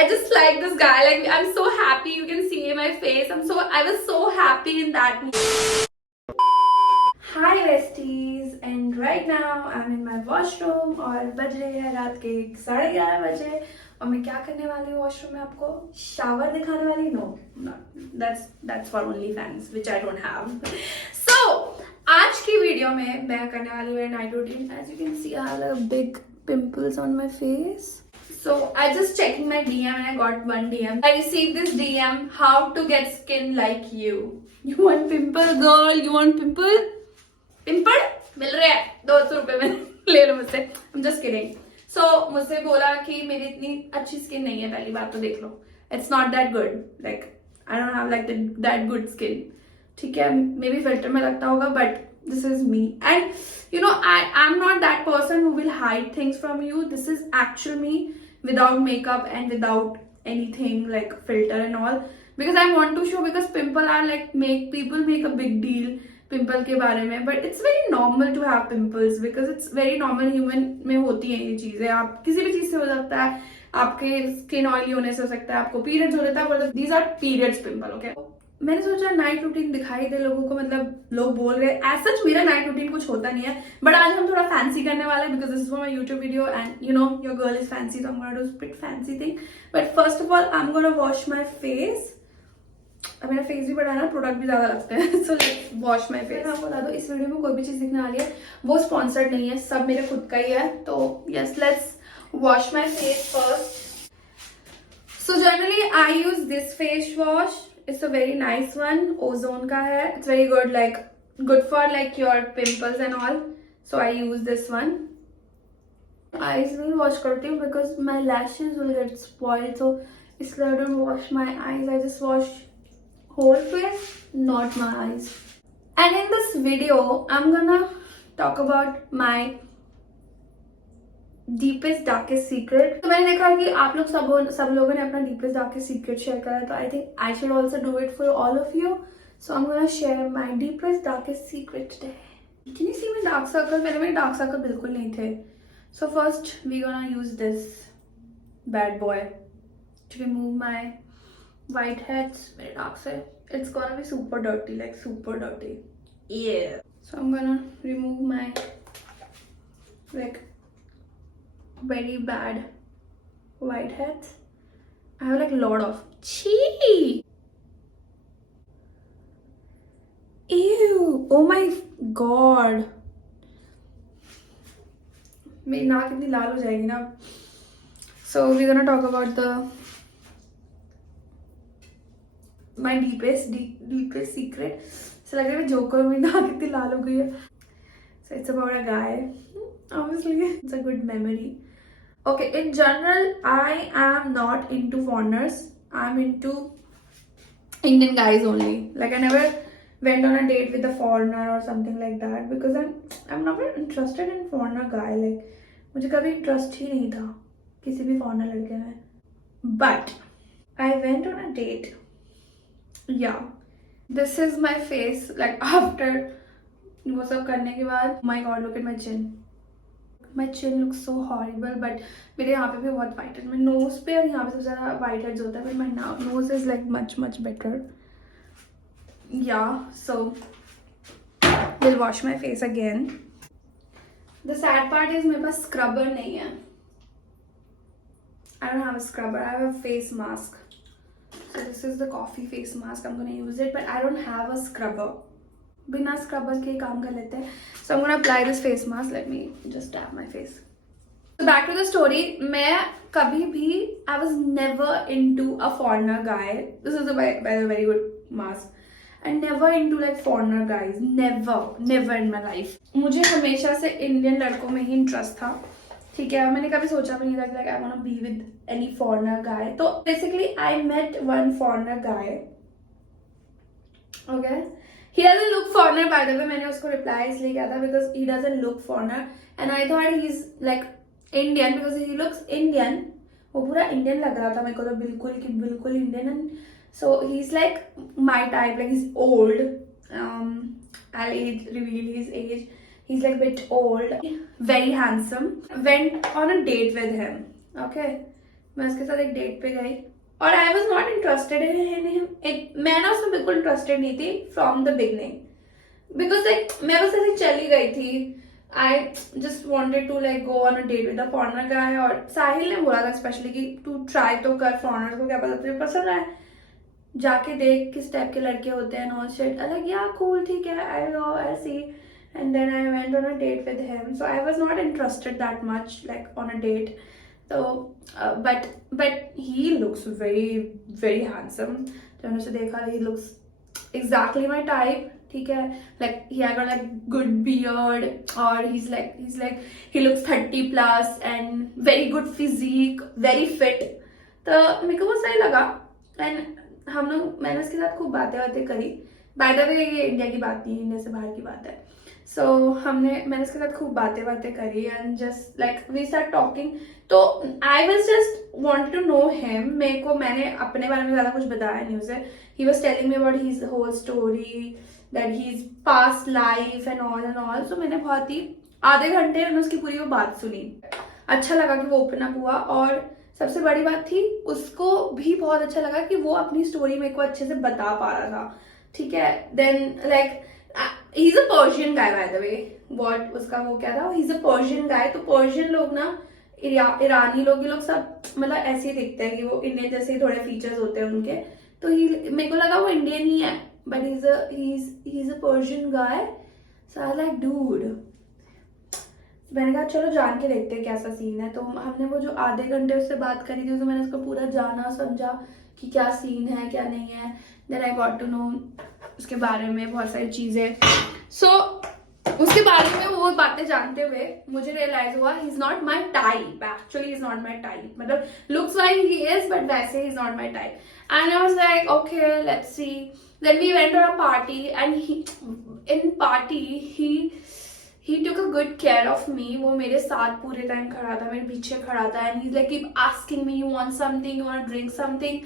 I just like this guy. Like, I'm so happy. You can see my face. I was so happy in that movie. Hi besties, and right now I'm in my washroom और बज रहे हैं रात के 11:30 बजे और मैं क्या करने वाली हूँ वॉशरूम में आपको शावर दिखाने वाली no that's for only fans which I don't have. So आज की वीडियो में मैं करने वाली हूँ night routine. As you can see I have like big pimples on my face. So I just checking my DM and I got one DM. I received this DM, how to get skin like you. You want pimple girl? You want pimple? Pimple मिल रहे हैं 200 रुपए में ले लो मुझसे. I'm just kidding. So मुझसे बोला कि मेरी इतनी अच्छी स्किन नहीं है. पहली बात तो देख लो. It's not that good. Like I don't have like that good skin. ठीक है, मे बी फिल्टर में लगता होगा but this is me. And you know I'm not that person who will hide things from you. This is actual me without makeup and without anything like filter and all. Because I want to show, because pimple are like people make a big deal pimple के बारे में, but it's very normal to have pimples because it's very normal. Human में होती हैं ये चीजें. आप किसी भी चीज से हो सकता है. आपके स्किन ऑयली होने से हो सकता है, आपको पीरियड्स हो जाता है. These are periods pimple. Okay, मैंने सोचा नाइट रूटीन दिखाई दे लोगों को. मतलब लोग बोल रहे हैं एज सच मेरा नाइट रूटीन कुछ होता नहीं है, बट आज हम थोड़ा फैंसी करने वाले हैं because this is my YouTube video and you know your girl is fancy, so I am gonna do bit fancy thing. But first of all I am gonna wash my face. अब मेरा फेस भी बड़ा है ना, प्रोडक्ट भी ज्यादा लगते हैं. So let's wash my face. मैं बता दो इस वीडियो में कोई भी चीज दिखने वाली है वो स्पॉन्सर्ड नहीं है, सब मेरे खुद का ही है. तो yes, let's wash my face first. So generally I use this face wash. It's a very nice one, Ozone का है. It's very good, like good for like your pimples and all. So I use this one. Eyes नहीं wash करती हूँ because my lashes will get spoiled. So इसलिए I don't wash my eyes. I just wash whole face, not my eyes. And in this video I'm gonna talk about my deepest darkest secret. तो मैंने देखा कि आप लोग सब लोगों ने अपना deepest darkest secret share करा, तो I think I should also do it for all of you. So I'm gonna share my deepest darkest secret today. Can you see my dark circle? पहले मेरे dark circle बिल्कुल नहीं थे. So first we gonna use this bad boy to remove my white heads. मेरे dark से it's gonna be super dirty, like super dirty. Yeah. So I'm gonna remove my like very bad white heads. I have like a lot of chee. Ew. Oh my god. मेरी नाक इतनी लाल हो जाएगी ना. So we're gonna talk about the my deepest secret. So लग रहा है जोकर में नाक इतनी लाल हो गई है. So it's about a guy. Obviously it's a good memory. Okay, in general I am not into foreigners. I'm into Indian guys only. Like I never went on a date with a foreigner or something like that because I'm never interested in foreigner guy. Like मुझे कभी इंटरेस्ट ही नहीं था किसी भी foreigner लड़के में. But I went on a date. Yeah, this is my face like after वो सब करने के बाद. My God, look at my chin. My chin looks so horrible, but मेरे यहाँ पे भी बहुत white है. मेरे nose पे और यहाँ पे सबसे ज़्यादा white heads होता है, but my nose is like much better. Yeah, so we'll wash my face again. The sad part is मेरे पास scrubber नहीं है. I don't have a scrubber. I have a face mask. So this is the coffee face mask. I'm gonna use it, but I don't have a scrubber. बिना scrubber के काम कर लेते हैं. So I'm gonna apply this face mask. Let me just tap my face. So back to the story. मैं कभी भी I was never into a foreigner guy. This is a very good mask. And never into like foreigner guys. Never in my life. मुझे हमेशा से Indian लड़कों में ही इंटरेस्ट था. ठीक है, मैंने कभी सोचा भी नहीं था कि like I want to be with any foreigner guy. तो basically I met one foreigner guy. Okay, he doesn't look foreigner by the way. मैंने उसको reply इसलिए किया था because he doesn't look foreigner and I thought he's like Indian because he looks Indian. वो पूरा Indian लग रहा था मेरे को तो बिल्कुल Indian. And so he's like my type, like he's old. I'll reveal his age. He's like a bit old, very handsome. Went on a date with him. Okay, मैं उसके साथ एक डेट पे गई और I was not interested in him. मैं ना उसमें बिल्कुल इंटरेस्टेड नहीं थी from the beginning, because like मैं बस ऐसे चली गई थी। I just wanted to like go on a date with a foreigner guy, और साहिल ने बोला था स्पेशली कि तू ट्राई तो कर फॉरनर को, क्या पता तुझे पसंद आए, जाके देख किस टाइप के लड़के होते हैं। नॉट शिट लाइक या कूल, ठीक है, I go I see, and then I went on a date with him. So I was not interested that much like on a date. तो but he looks very very handsome. जो मैंने उसे देखा, he looks exactly my type, ठीक है। Like he had like good beard, और he's like he looks 30+ and very good physique, very fit. तो मेरे को वो सही लगा। एंड हम लोग, मैंने उसके साथ खूब बातें करी। बाय द वे ये इंडिया की बात नहीं है, इंडिया से बाहर की बात है। सो मैंने उसके साथ खूब बातें करी and just like we start talking. तो I was just wanted to know him. मैंने अपने बारे में ज्यादा कुछ बताया नहीं उसे। He was telling me about his whole story, that his past life and all. So मैंने बहुत ही आधे घंटे में उसकी पूरी वो बात सुनी। अच्छा लगा कि वो ओपन अप हुआ, और सबसे बड़ी बात थी उसको भी बहुत अच्छा लगा कि वो अपनी स्टोरी मेरे को अच्छे से बता पा रहा था, ठीक है। Then like he is a Persian guy by the way, what उसका वो क्या था, ही इज अ पर्शियन गाय। तो पर्शियन लोग ना, ईरानी लोग, ये लोग सब मतलब ऐसे ही दिखते हैं कि वो इंडियन जैसे ही थोड़े फीचर्स होते हैं उनके। तो मेरे को लगा वो इंडियन ही है, but he is a Persian guy. So I like dude, मैंने कहा चलो जान के देखते हैं कैसा सीन है। तो हमने वो जो आधे घंटे उससे बात करी थी, तो मैंने उसको पूरा जाना समझा कि क्या सीन है क्या नहीं है। Then I got to know उसके बारे में बहुत सारी चीजें। सो उसके बारे में वो बातें जानते हुए मुझे रियलाइज हुआ he is not my type. Actually is not my type, मतलब looks wise he is, but वैसे he is not my type. And I was like okay let's see. Then we went on a party and in party he took a good care of me. वो मेरे साथ पूरे टाइम खड़ा था, मेरे पीछे खड़ा था, and he's like keep asking me, you want something, you want to drink something,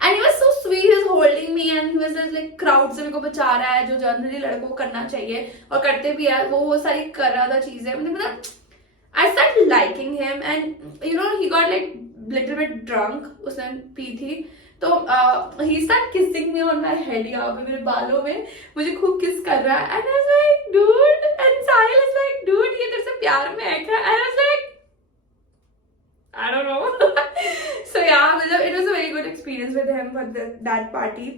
and he was so sweet. He was holding me and he was like crowd से मेरे को बचा रहा है, जो जनरली लड़कों को करना चाहिए और करते भी है। वो सारी कर रहा था चीजें, मतलब I started liking him, and you know he got like little bit drunk, उसने पी थी। तो he started kissing me on my head, यहाँ पे मेरे बालों में मुझे खूब किस कर रहा है। And I was like dude, and Sahil is like dude ये तेरे से प्यार में है क्या? And I was like I don't know. So yeah, मतलब it was a very good experience with him for that party,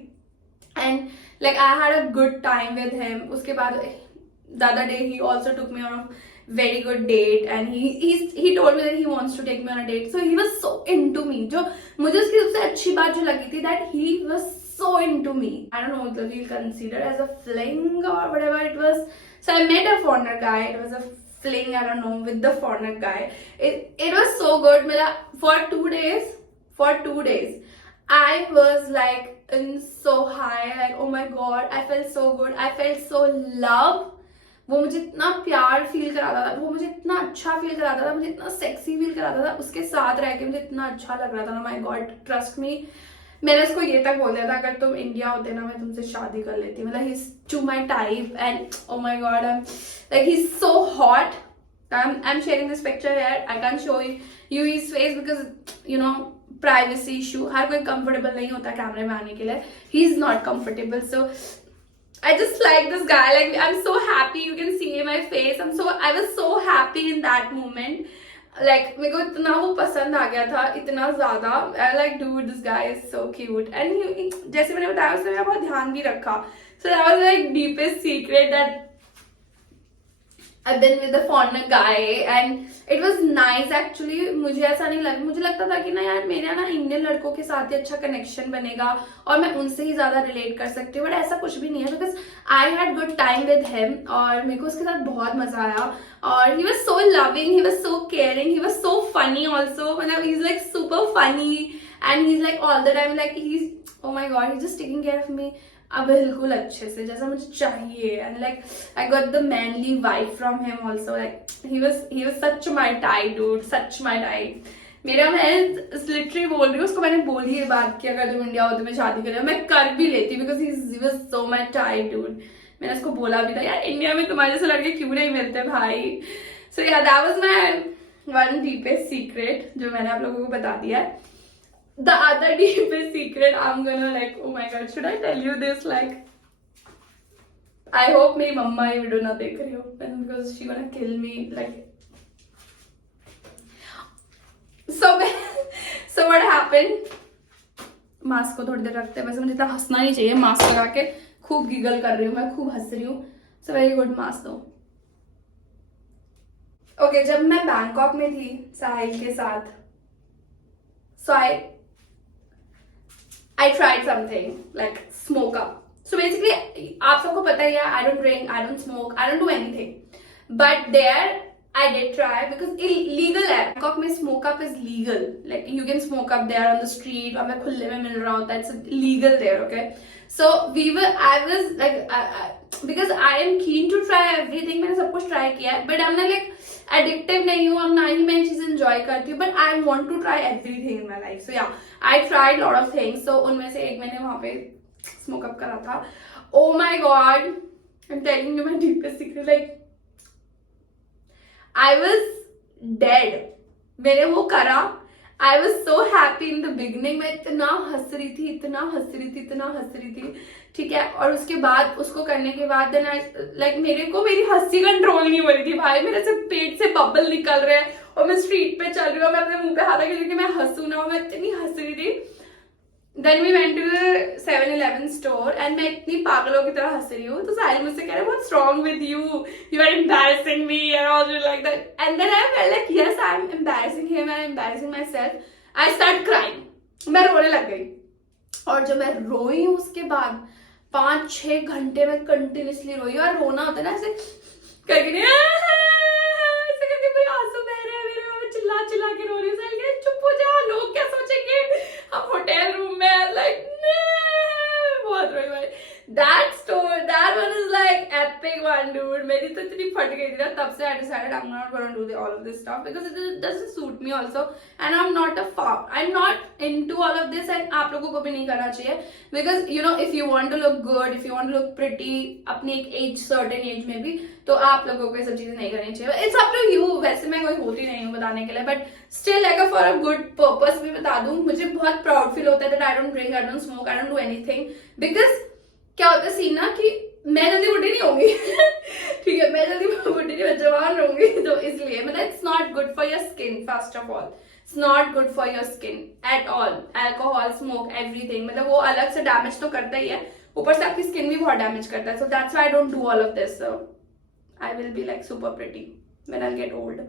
and like I had a good time with him. उसके बाद the other day he also took me on a very good date, and he told me that he wants to take me on a date. So he was so into me. जो मुझे उसकी सबसे अच्छी बात जो लगी थी, that he was so into me. I don't know whether you'll consider as a fling or whatever it was. So I met a foreigner guy. It was a fling, I don't know, with the foreigner guy. It was so good. For 2 days I was like in so high, like oh my god, I felt so good, I felt so loved. वो मुझे इतना प्यार फील कराता था, वो मुझे इतना अच्छा फील कराता था, मुझे इतना सेक्सी फील कराता था। उसके साथ रह के मुझे इतना अच्छा लग रहा था ना, माय गॉड, ट्रस्ट मी। मैंने उसको ये तक बोल दिया था अगर तुम इंडिया होते ना मैं तुमसे शादी कर लेती। मतलब he is to my type, and oh my God, like he's so hot. I'm sharing this picture here. I can't show you his face because you know privacy issue. हर कोई comfortable नहीं होता कैमरे में आने के लिए. He's not comfortable, so I just like this guy. Like I'm so happy. You can see my face. I was so happy in that moment. Like मेरे को इतना वो पसंद आ गया था, इतना ज्यादा. I like dude, this guy is so cute. And जैसे मैंने बताया उसने मेरा बहुत ध्यान भी रखा. So that was like deepest secret that I've been with the foreigner guy, and it was nice actually. मुझे ऐसा नहीं लगा, मुझे लगता था कि ना यार मेरे ना इंडियन लड़कों के साथ ही अच्छा कनेक्शन बनेगा और मैं उनसे ही ज्यादा रिलेट कर सकती हूँ, बट ऐसा कुछ भी नहीं है because I had good time with him और मेरे को उसके साथ बहुत मजा आया. और he was so loving, he was so caring, he was so funny also. मतलब he is like super funny and he is like all the time like he is, oh my God, he just taking care of me अब बिल्कुल अच्छे से जैसा मुझे चाहिए. And like I got the mainly vibe from him also. Like he was such my type dude, such my type. मेरा, मैं लिटरली बोल रही हूँ, उसको मैंने बोली ये बात कि अगर तुम इंडिया हो तो मैं शादी कर, मैं कर भी लेती because he was so my type dude. मैंने उसको बोला भी था यार इंडिया में तुम्हारे जैसे लड़के क्यों नहीं मिलते भाई. सो या that was my one deepest secret जो मैंने आप लोगों को बता दिया है. the deepest secret. I'm gonna like, oh my god, should I tell you this? Like, I hope मेरी मम्मा ये वीडियो ना देख रही हो, because she gonna kill me. Like, so what happened? Mask को थोड़ी देर रखते हैं. वैसे मुझे इतना हंसना नहीं चाहिए. मास्क लगा के खूब गिगल कर रही हूँ मैं, खूब हंस रही हूँ. सो वेरी गुड मास्क दो. ओके, जब मैं बैंकॉक में थी साहिल के साथ, सो I tried something like smoke up. So basically, आप सबको पता ही है, I don't drink, I don't smoke, I don't do anything. But there, I did try because illegal है. Bangkok में smoke up is legal. Like you can smoke up there on the street. वहाँ पे खुले में मिल रहा होता है. It's legal there, okay? So I was like, because I am keen to try everything. मैंने सब कुछ try किया है. But I'm not like addictive नहीं हूँ और ना ही मैं चीज़ enjoy करती हूँ. But I want to try everything in my life. So yeah, I tried lot of things. So उनमें से एक मैंने वहाँ पे smoke up करा था. Oh my god, I'm telling you my deepest secret. Like I was dead. मैंने वो करा. I was so happy in the beginning. मैं इतना हंस रही थी. ठीक है. और उसके बाद उसको करने के बाद then I like मेरी हंसी कंट्रोल नहीं हो रही थी भाई. मेरे से पेट से बबल निकल रहे हैं और मैं स्ट्रीट पे चल रही हूँ. मैं अपने मुंह पे हाथ लगा क्योंकि मैं हंसू ना. मैं इतनी हंस रही थी. Then we went to the 7-Eleven store and मैं इतनी पागलों की तरह हंस रही हूँ. तो साहिल मुझसे कह रहे हैं, what's wrong with you? You are embarrassing me and all like that. And then I felt like yes, I'm embarrassing him and I'm embarrassing myself. I start crying. मैं रोने लग गई. और जब मैं रोई हूँ उसके बाद 5-6 घंटे में कंटिन्यूसली रोई. और रोना होता है ना ऐसे करके, ऐसे करके मेरे आंसू बह रहे हैं मेरे. मैं चिल्ला के रो रही हूँ. साहिल कह चुप हो जा, लोग क्या सोचेंगे, हम होटल रूम में. लाइक बहुत रोई भाई. that one is like epic one, dude. मेरी तो इतनी फट गई थी ना. तब से I decided I'm not gonna do all of this stuff because it doesn't suit me also and I'm not into all of this. And आप लोगों को भी नहीं करना चाहिए because you know if you want to look good, if you want to look pretty अपने एक certain age में भी, तो आप लोगों को ये सब चीजें नहीं करनी चाहिए. It's up to you. वैसे मैं कोई होती नहीं हूँ बताने के लिए, but still like for a good purpose भी बता दूँ. मुझे बहुत proud feel होता है that I don't drink, I don't smoke, I don't do anything because क्या होता है सीन ना कि मैं जल्दी बुढ़ी नहीं होंगी. ठीक है, मैं जल्दी बुढ़ी नहीं, मैं जवान रहूंगी. तो इसलिए मतलब it's not good for your skin. First of all it's not good for your skin at all. Alcohol, smoke, everything मतलब वो अलग से डैमेज तो करता ही है, ऊपर से आपकी स्किन भी बहुत डैमेज करता है. So that's why I don't do all of this. I will be like super pretty when I get old.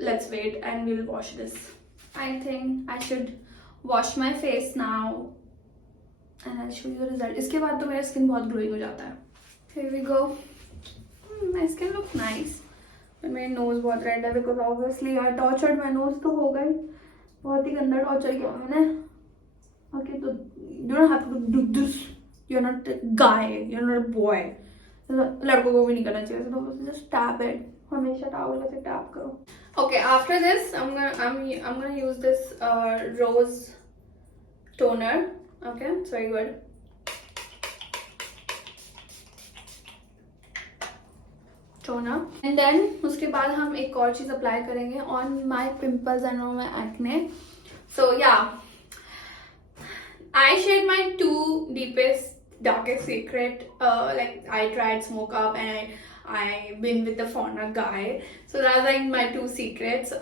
Let's wait and we will wash this. I think I should wash my face now and I'll show you the result. इसके बाद तो मेरा स्किन बहुत ग्लोइंग हो जाता है. Here we go. My skin looks nice. पर मेरी नोज बहुत रेड है because obviously I tortured my nose. तो हो गई. बहुत ही गंदा टॉर्चर किया मैंने. Okay, तो you don't have to do this. You're not a guy. You're not a boy. लड़कों को भी नहीं करना चाहिए. So just tap it. हमेशा टावल से टैप करो. Okay, after this I'm gonna use this rose toner. Okay, it's very good. Toner. And then उसके बाद हम एक और चीज अप्लाई करेंगे on my pimples and on my acne. So yeah, I shared my 2 darkest secret. Like I tried smoke up and I been with the foreigner guy. So that's like my 2 secrets.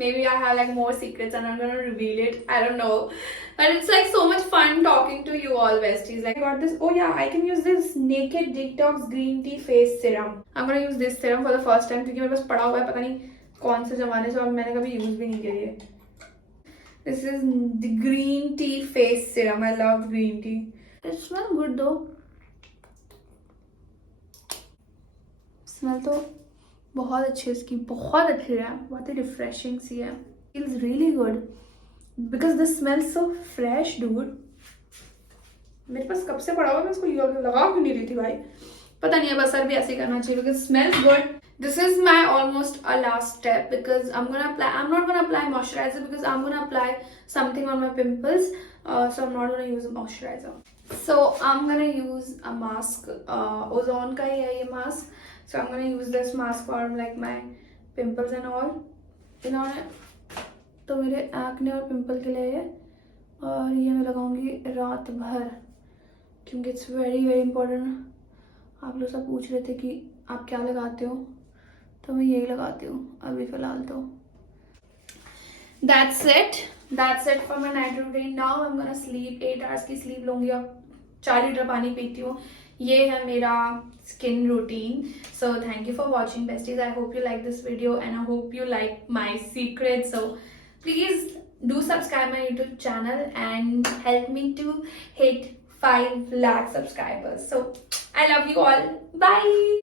Maybe I have like more secrets and I'm gonna reveal it. I don't know. But it's like so much fun talking to you all besties. Like I got this. Oh yeah, I can use this Naked Detox Green Tea Face Serum. I'm gonna use this serum for the first time क्योंकि मेरे पास पड़ा हुआ है पता नहीं कौन से जमाने से और मैंने कभी यूज भी नहीं किया. This is the Green Tea Face Serum. I love green tea. It smells good though. Smell तो बहुत अच्छी है इसकी. बहुत अच्छी है. बहुत ही रिफ्रेशिंग सी है. Feels really good. Because this smells so fresh, dude. मेरे पास कब से पड़ा हुआ, मैं इसको लगा क्यों नहीं रही थी भाई. पता नहीं है, बस सर भी ऐसे करना चाहिए because it smells good. This is my almost a last step because I'm not gonna apply moisturizer because I'm gonna apply something on my pimples. So I'm not gonna use a moisturizer. So I'm gonna use a mask. Ozone का ही है ये mask. So I'm gonna use this mask for like my pimples and all. इन्होंने तो मेरे एक्ने और पिंपल के लिए है, और ये मैं लगाऊंगी रात भर क्योंकि इट्स वेरी वेरी इंपॉर्टेंट। आप लोग सब पूछ रहे थे कि आप क्या लगाते हो, तो मैं यही लगाती हूँ अभी फ़िलहाल तो। That's it. That's it for my night routine. Now I'm gonna sleep. 8 hours की sleep लूँगी और 4 लीटर पानी पीती हूँ। ये है मेरा skin routine. So thank you for watching, besties. I hope you like this video and I hope you like my secrets. So please do subscribe my YouTube channel and help me to hit 5 lakh subscribers. So I love you all. Bye.